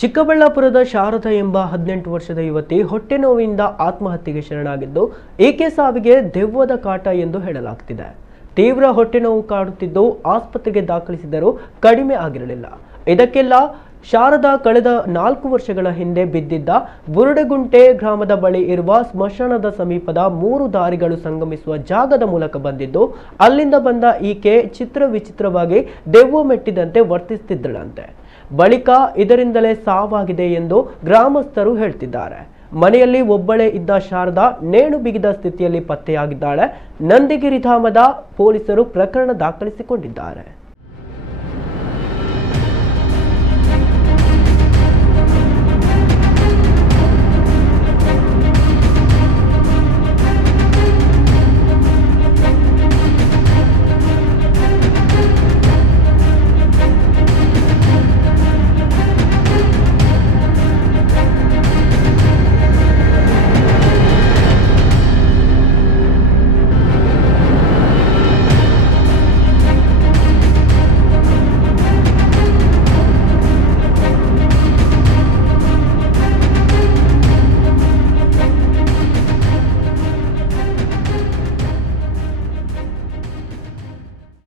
ಚಿಕ್ಕಬಳ್ಳಾಪುರದ ಶಾರದಾ ಎಂಬ 18 ವರ್ಷದ ಯುವತಿ ಹೊಟ್ಟೆ ನೋವಿನಿಂದ ಆತ್ಮಹತ್ಯೆಗೆ ಶರಣಾಗಿದ್ದು ಈಕೆ ಸಾವಿಗೆ ದೆವ್ವದ ಕಾಟ ಎಂದು ಹೇಳಲಾಗುತ್ತಿದೆ. ತೀವ್ರ ಹೊಟ್ಟೆ ನೋವು ಕಾಡುತ್ತಿದ್ದು ಆಸ್ಪತ್ರೆಗೆ ದಾಖಲಿಸಿದರೂ ಕಡಿಮೆ ಆಗಿರಲಿಲ್ಲ. ಇದಕ್ಕೆಲ್ಲ ಶಾರದಾ ಕಳೆದ 4 ವರ್ಷಗಳ ಹಿಂದೆ ಬಿದ್ದಿದ್ದ ಬುರುಡೆಗುಂಟೆ ಗ್ರಾಮದ ಬಳಿ ಇರುವ ಸ್ಮಶಾನದ ಸಮೀಪದ 3 ದಾರಿಗಳು ಸಂಗಮಿಸುವ ಜಾಗದ ಮೂಲಕ ಬಂದಿದ್ದು, ಅಲ್ಲಿಂದ ಬಂದ ಈಕೆ ವಿಚಿತ್ರವಾಗಿ ದೆವ್ವ ಮೆಟ್ಟಿದಂತೆ ವರ್ತಿಸುತ್ತಿದ್ದಳಂತೆ. ಬಳಿಕ ಇದರಿಂದಲೇ ಸಾವಾಗಿದೆ ಎಂದು ಗ್ರಾಮಸ್ಥರು ಹೇಳ್ತಿದ್ದಾರೆ. ಮನೆಯಲ್ಲಿ ಒಬ್ಬಳೇ ಇದ್ದ ಶಾರದಾ ನೇಣು ಬಿಗಿದ ಸ್ಥಿತಿಯಲ್ಲಿ ಪತ್ತೆಯಾಗಿದ್ದಾಳೆ. ನಂದಿಗಿರಿಧಾಮದ ಪೊಲೀಸರು ಪ್ರಕರಣ ದಾಖಲಿಸಿಕೊಂಡಿದ್ದಾರೆ.